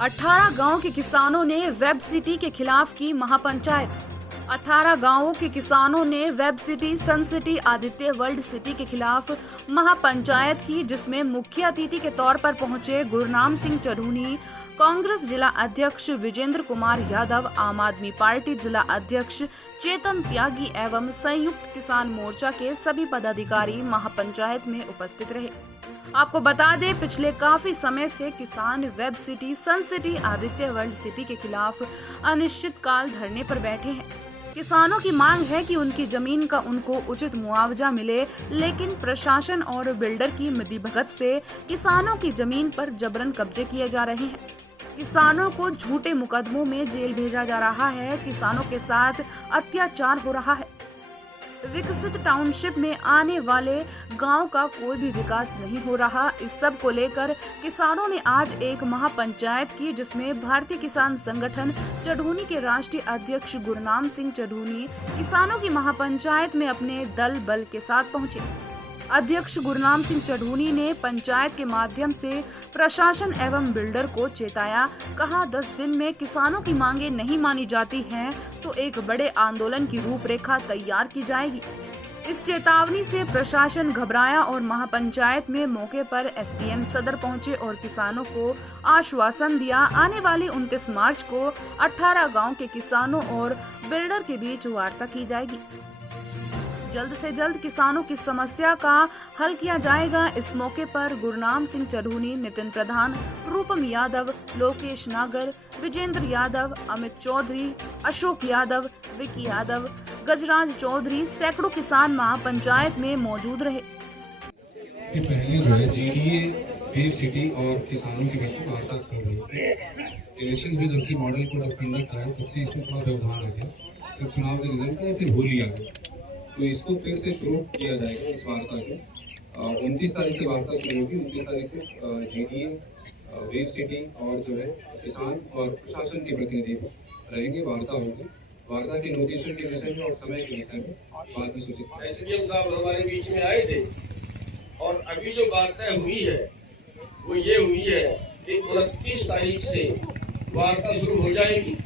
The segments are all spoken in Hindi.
18 गांव के किसानों ने वेब सिटी के खिलाफ की महापंचायत। 18 गांवों के किसानों ने वेब सिटी, सन सिटी, आदित्य वर्ल्ड सिटी के खिलाफ महापंचायत की, जिसमें मुख्य अतिथि के तौर पर पहुंचे गुरनाम सिंह चढ़ूनी, कांग्रेस जिला अध्यक्ष विजेंद्र कुमार यादव, आम आदमी पार्टी जिला अध्यक्ष चेतन त्यागी एवं संयुक्त किसान मोर्चा के सभी पदाधिकारी महापंचायत में उपस्थित रहे। आपको बता दें, पिछले काफी समय से किसान वेब सिटी, सन सिटी, आदित्य वर्ल्ड सिटी के खिलाफ अनिश्चितकाल धरने पर बैठे हैं। किसानों की मांग है कि उनकी जमीन का उनको उचित मुआवजा मिले, लेकिन प्रशासन और बिल्डर की मिलीभगत से किसानों की जमीन पर जबरन कब्जे किए जा रहे हैं। किसानों को झूठे मुकदमों में जेल भेजा जा रहा है। किसानों के साथ अत्याचार हो रहा है। विकसित टाउनशिप में आने वाले गांव का कोई भी विकास नहीं हो रहा। इस सब को लेकर किसानों ने आज एक महापंचायत की, जिसमें भारतीय किसान संगठन चढ़ूनी के राष्ट्रीय अध्यक्ष गुरनाम सिंह चढ़ूनी किसानों की महापंचायत में अपने दल बल के साथ पहुंचे। अध्यक्ष गुरनाम सिंह चढ़ूनी ने पंचायत के माध्यम से प्रशासन एवं बिल्डर को चेताया। कहा, 10 दिन में किसानों की मांगे नहीं मानी जाती हैं तो एक बड़े आंदोलन की रूपरेखा तैयार की जाएगी। इस चेतावनी से प्रशासन घबराया और महापंचायत में मौके पर एसडीएम सदर पहुंचे और किसानों को आश्वासन दिया। आने वाली 29 मार्च को 18 गांव के किसानों और बिल्डर के बीच वार्ता की जाएगी। जल्द से जल्द किसानों की समस्या का हल किया जाएगा। इस मौके पर गुरनाम सिंह चढ़ूनी, नितिन प्रधान, रूपम यादव, लोकेश नागर, विजेंद्र यादव, अमित चौधरी, अशोक यादव, विकी यादव, गजराज चौधरी, सैकड़ों किसान महापंचायत में मौजूद रहे। पहले जो है जीडीए, वेब सिटी और किसानों के बीच में वार्ता चल रही है। इलेक्शन में जब से मॉडल कोड ऑफ कंडक्ट आया तब से इसमें थोड़ा व्यवधान आ गया। तब चुनाव का रिजल्ट आया, फिर होली आ गई, तो इसको फिर से शुरू किया जाएगा इस वार्ता को। 29 तारीख से वार्ता शुरू होगी। 29 तारीख से जीडीए, वेब सिटी और जो है किसान और प्रशासन के प्रतिनिधि रहेंगे। वार्ता होगी। वार्ता के लोकेशन के विषय में और समय के विषय में बाद में सूचित। एसडीएम साहब हमारे बीच में आए थे और अभी जो वार्ता हुई है वो ये हुई है कि 29 तारीख से वार्ता शुरू हो जाएगी।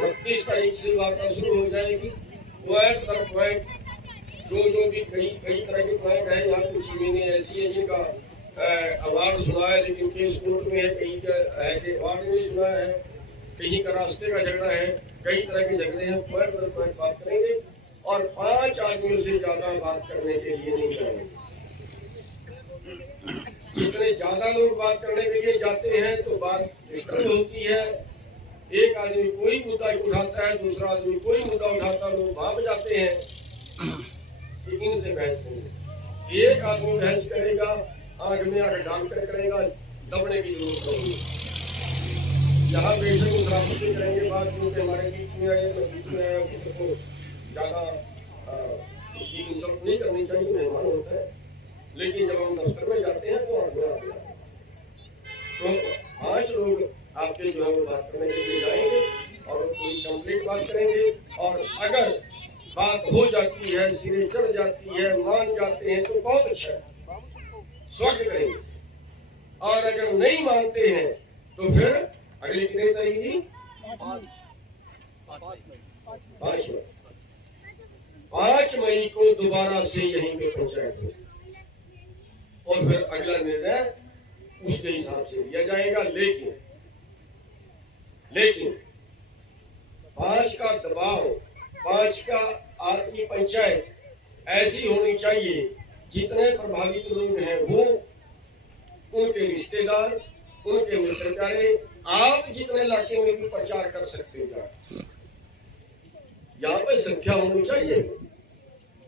29 तारीख से वार्ता शुरू हो जाएगी। पॉइंट पर पॉइंट जो भी कई तरह के पॉइंट है। यहाँ कुछ मैंने ऐसी है जिनका अवार्ड सुना है, लेकिन केस कोर्ट में है, कहीं का है कि अवार्ड नहीं सुना है, कहीं का रास्ते का झगड़ा है, कई तरह के झगड़े हैं। पॉइंट पर पॉइंट बात करेंगे और 5 आदमियों से ज्यादा बात करने के लिए नहीं जाएंगे। जितने ज्यादा लोग बात करने के लिए जाते हैं तो बात डिस्टर्ब होती है। एक आदमी कोई मुद्दा उठाता है, दूसरा आदमी कोई मुद्दा उठाता है, लोग भाग जाते हैं कि इनसे बहस करेंगे। एक आदमी बहस करेगा, आंख में आकर डालकर करेगा, दबने की जरूरत नहीं। जहाँ बेशक मुद्रापति करेंगे, बात जो हमारे बीच में आए तो बीच में आए तो ज्यादा उसकी इंसल्ट नहीं करनी चाहिए, मेहमान होता है। लेकिन जब हम दफ्तर में जाते हैं तो आंख में आते हैं। तो 5 लोग आपके जो है वो बात करने के लिए जाएंगे और पूरी कंप्लीट बात करेंगे। और अगर बात हो जाती है, सिरे चढ़ जाती है, मान जाते हैं तो बहुत अच्छा है, स्वागत करेंगे। और अगर नहीं मानते हैं तो फिर अगली कितनी तारीख जी? 5 मई को दोबारा से यहीं पे पंचायत होगी और फिर अगला निर्णय उसके हिसाब से लिया जाएगा। लेकिन 5 का दबाव, 5 का आपकी पंचायत ऐसी होनी चाहिए जितने प्रभावित लोग हैं वो, उनके रिश्तेदार, उनके मित्रचारे, आप जितने इलाके में भी प्रचार कर सकते हैं। यहाँ पे संख्या होनी चाहिए।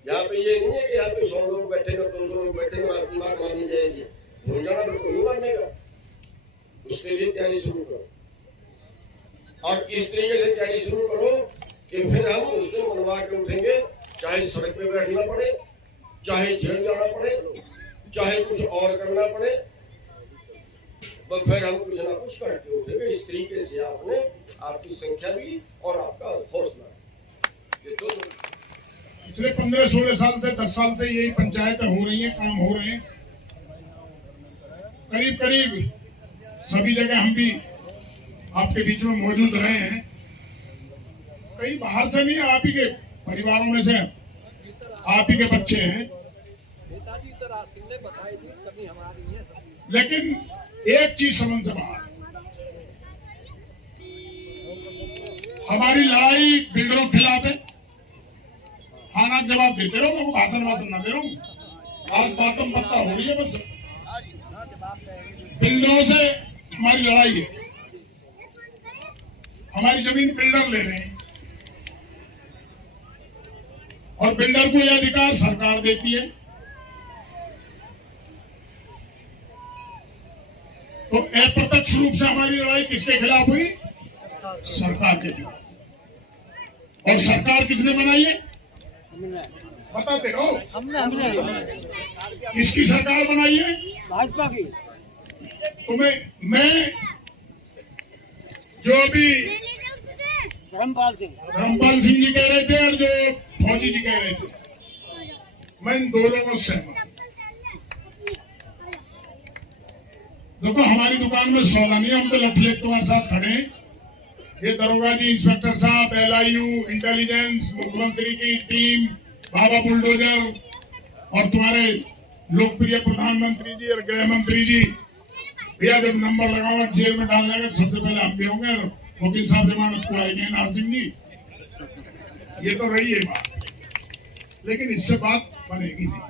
यहाँ पे ये नहीं है कि यहाँ पे 100 लोग बैठेगा, 200 लोग बैठेगा और आपकी बात मानी जाएगी। हो जाना तो कोई मानेगा। उसके लिए तैयारी शुरू करो और इस तरीके से तैयारी शुरू करो कि फिर हम उसको मनवा के उठेंगे, चाहे सड़क पे बैठना पड़े, चाहे जेल जाना पड़े, चाहे कुछ और करना पड़े, तो फिर हम कुछ ना कुछ करके उठेंगे। इस तरीके से आपने आपकी संख्या भी और आपका हौसला, ये दो पिछले 15-16 साल से 10 साल से यही पंचायतें हो रही हैं, काम हो रहे हैं। करीब करीब सभी जगह हम भी आपके बीच में मौजूद रहे हैं। कहीं बाहर से नहीं, आप ही के परिवारों में से आप ही के बच्चे हैं। लेकिन एक चीज समझ से बाहर, हमारी लड़ाई बिल्डरों के खिलाफ है। खाना जवाब देते रहो, मैं भाषण ना दे रहा हूँ। आज बातम पत्ता हो रही है, बस बिल्डरों से हमारी लड़ाई है। हमारी जमीन बिल्डर ले रहे हैं और बिल्डर को यह अधिकार सरकार देती है। तो अप्रत्यक्ष रूप से हमारी लड़ाई किसके खिलाफ हुई? सरकार के खिलाफ। और सरकार किसने बनाई है? बताते रहो। किसकी सरकार बनाई है? भाजपा की। तो मैं जो अभी धर्मपाल सिंह जी कह रहे थे और जो फौजी जी कह रहे थे, मैं इन दोनों को सहमत। देखो, हमारी दुकान में सौदा नहीं, हम तो लठलेख तुम्हारे साथ खड़े हैं। ये दरोगा जी, इंस्पेक्टर साहब, LIU, इंटेलिजेंस, मुख्यमंत्री की टीम, बाबा बुलडोजर और तुम्हारे लोकप्रिय प्रधानमंत्री जी और गृह मंत्री जी, भैया जब नंबर लगाओ जेल में डालने का सबसे पहले हम भी होंगे। वकील साहब जमानत को आएंगे, नारसिंह जी, ये तो रही है बात। लेकिन इससे बात बनेगी नहीं।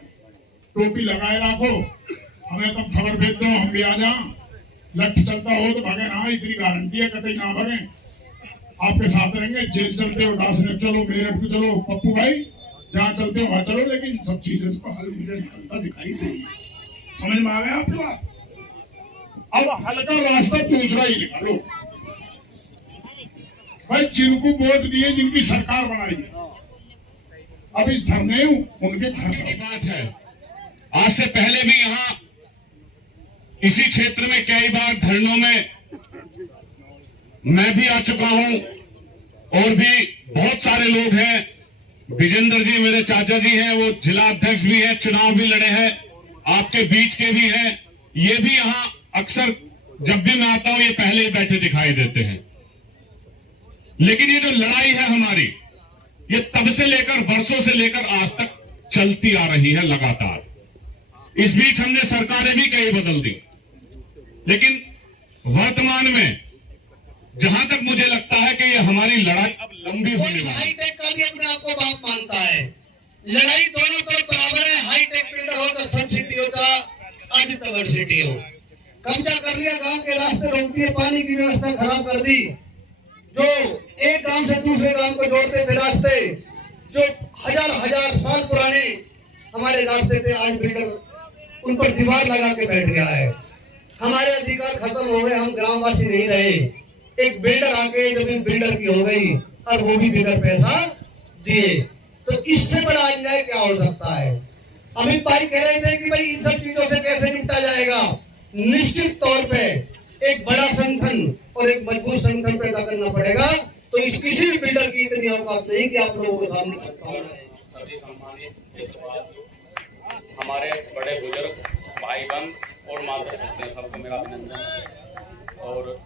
टोपी लगाए रखो, हमें तब खबर भेज दो, हम भी आ जाए। लठ चलता हो तो भागे ना, इतनी गारंटी है, कतई ना भागे। आपके साथ रहेंगे। जेल चलते हो, डासने चलो, मेरठ को चलो, पप्पू भाई जहाँ चलते हो वहां चलो, लेकिन सब चीजें को हल मुझे निकलता दिखाई देगी। समझ में आ गया आपकी बात? अब हल्का रास्ता दूसरा ही निकालो भाई। जिनको वोट दिए, जिनकी सरकार बनाई, अब इस धरने उनके घर की बात है। आज से पहले भी यहाँ इसी क्षेत्र में कई बार धरनों में मैं भी आ चुका हूं और भी बहुत सारे लोग हैं। विजेंद्र जी मेरे चाचा जी हैं, वो जिला अध्यक्ष भी हैं, चुनाव भी लड़े हैं, आपके बीच के भी हैं। ये भी यहाँ अक्सर जब भी मैं आता हूं ये पहले ही बैठे दिखाई देते हैं। लेकिन ये जो लड़ाई है हमारी, ये तब से लेकर वर्षों से लेकर आज तक चलती आ रही है लगातार। इस बीच हमने सरकारें भी कई बदल दी, लेकिन वर्तमान में जहां तक मुझे लगता है कि ये हमारी लड़ाई अब लंबी होने वाली है। हाईटेक का भी अपने आप को बाप मानता है। लड़ाई दोनों तरफ बराबर है। हाईटेक बिल्डर हो तो सन सिटी हो तो आदित्यगढ़ सिटी हो। कब्जा कर लिया, गांव के रास्ते रोक दिए, पानी की व्यवस्था खराब कर दी। जो एक गांव से दूसरे गांव को जोड़ते थे रास्ते, जो हजार साल पुराने हमारे रास्ते थे, आज बिल्डर उन पर दीवार लगा के बैठ गया है। हमारे अधिकार खत्म हो गए, हम ग्रामवासी नहीं रहे। एक बिल्डर आके जमीन बिल्डर की हो गई और वो भी बिना पैसा दिए। तो इससे बड़ा अन्याय क्या हो सकता है? अमित भाई कह रहे थे कि भाई इन सब चीजों से कैसे निपटा जाएगा। निश्चित तौर पे एक बड़ा संगठन और एक मजबूत संगठन पैदा करना पड़ेगा। तो इस किसी भी बिल्डर की इतनी औकात नहीं कि आप लोगों के सामने सभी सम्मानित हमारे बड़े बुजुर्ग भाई बंद और माता पिता, सबको मेरा अभिनंदन। और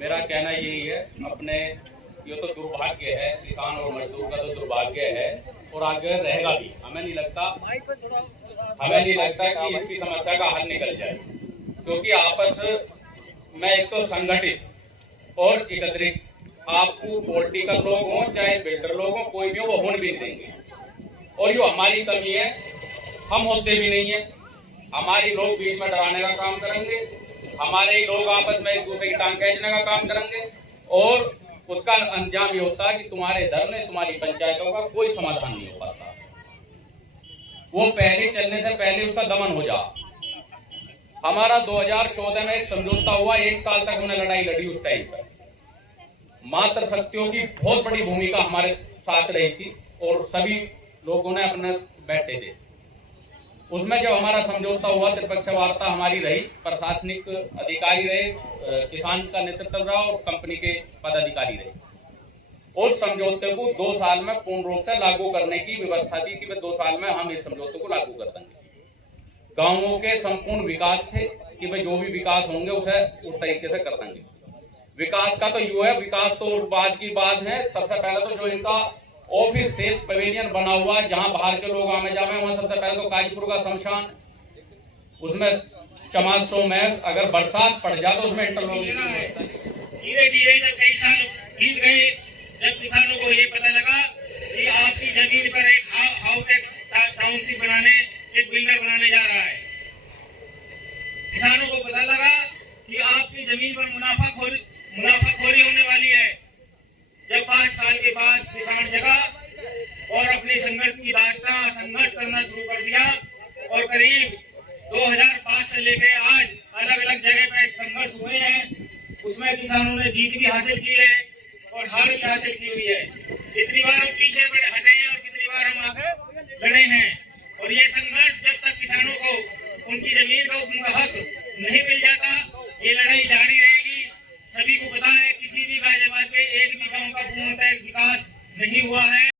मेरा कहना यही है, अपने ये तो दुर्भाग्य है, किसान और मजदूर का तो दुर्भाग्य है और आगे रहेगा भी। हमें नहीं लगता कि इसकी समस्या का हल निकल जाए, क्योंकि आपस में एक तो संगठित और एकत्रित, आपको पॉलिटिकल लोग हों चाहे बिल्डर लोग हों, कोई भी हो, वो होने भी नहीं देंगे। और जो हमारी कमी है, हम होते भी नहीं है। हमारे लोग बीच में डराने का काम करेंगे, हमारे ही लोग आपस में एक दूसरे की टांग खींचने का काम करेंगे और उसका अंजाम ये होता है कि तुम्हारे धरने, तुम्हारी पंचायतों का कोई समाधान नहीं हो पाता। वो पहले चलने से पहले उसका दमन हो जा। हमारा 2014 में एक समझौता हुआ, 1 साल तक हमने लड़ाई लड़ी। उस टाइम पर मातृ शक्तियों की बहुत बड़ी भूमिका हमारे साथ रही थी और सभी लोगों ने अपने बैठे थे। उसमें जब हमारा समझौता हुआ, त्रिपक्षीय वार्ता हमारी रही, प्रशासनिक अधिकारी रहे, किसान का नेतृत्व रहा और कंपनी के पदाधिकारी रहे। उस समझौते को 2 साल में पूर्ण रूप से लागू करने की व्यवस्था थी कि 2 साल में हम इस समझौते को लागू कर देंगे। गांवों के संपूर्ण विकास थे, कि भाई जो भी विकास होंगे उसे उस तरीके से कर देंगे। विकास का तो यू है, विकास तो बाद की बात है। सबसे पहले तो जो इनका ऑफिस सेल्स पवेलियन बना हुआ है जहां बाहर के लोग आने जावे, वहां सबसे पहले तो काजीपुर का शमशान, उसमें चमासों में अगर बरसात पड़ जाए तो उसमें इंटरलॉकिंग। धीरे धीरे जब कई साल बीत गए, जब किसानों को ये पता लगा कि आपकी जमीन पर एक हाउस टाउनशिप बनाने, एक बिल्डर बनाने जा रहा है, किसानों को पता लगा कि आपकी जमीन पर मुनाफाखोरी होने वाली है। जब 5 साल के बाद किसान जगा और अपने संघर्ष की दास्तां संघर्ष करना शुरू कर दिया और करीब 2005 से लेकर आज अलग अलग जगह पर संघर्ष हुए हैं, उसमें किसानों ने जीत भी हासिल की है और हार भी हासिल की हुई है। कितनी बार हम पीछे हटे हैं और कितनी बार हम आगे लड़े हैं, और ये संघर्ष जब तक किसानों को उनकी जमीन का उनका हक नहीं मिल जाता, ये लड़ाई जारी रहेगी। सभी को पता है किसी भी गाय जमात के एक भी गांव का पूर्णतः विकास नहीं हुआ है।